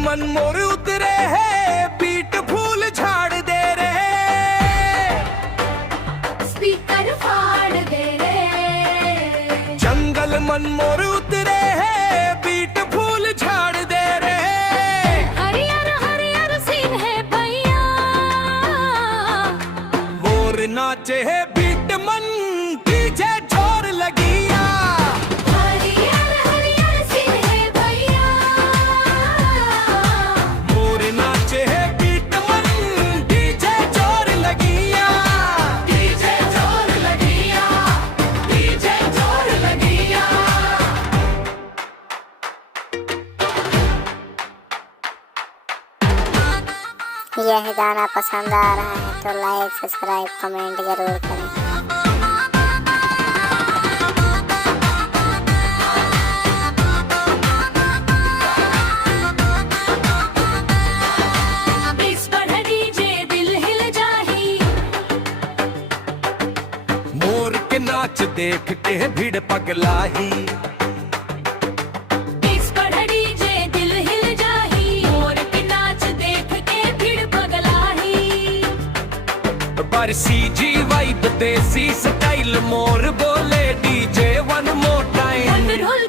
मन मोर उतरे है, बीट फूल झाड़ दे रहे, स्पीकर फाड़ दे रे। जंगल मन मोर उतरे है, बीट फूल झाड़ दे रहे। हरियर हरियर सीन है भैया, मोर नाचे है बीट मन डीजे जोर लगिया। हरियर हरियर सीन है भैया, मोर नाचे है बीट मन डीजे जोर लगिया। डीजे जोर लगिया, डीजे जोर लगिया। यह गाना पसंद आ रहा है तो लाइक सब्सक्राइब कमेंट जरूर करें। इस पर डीजे दिल हिल जाही, मोर के नाच देख के भीड़ पगलाही। इस पर डीजे दिल हिल जाही, मोर के नाच देख के भीड़ पगलाही। बरसी जी वाइब देसी स्टाइल, मोर बोले डीजे वन मोर टाइम। ढोल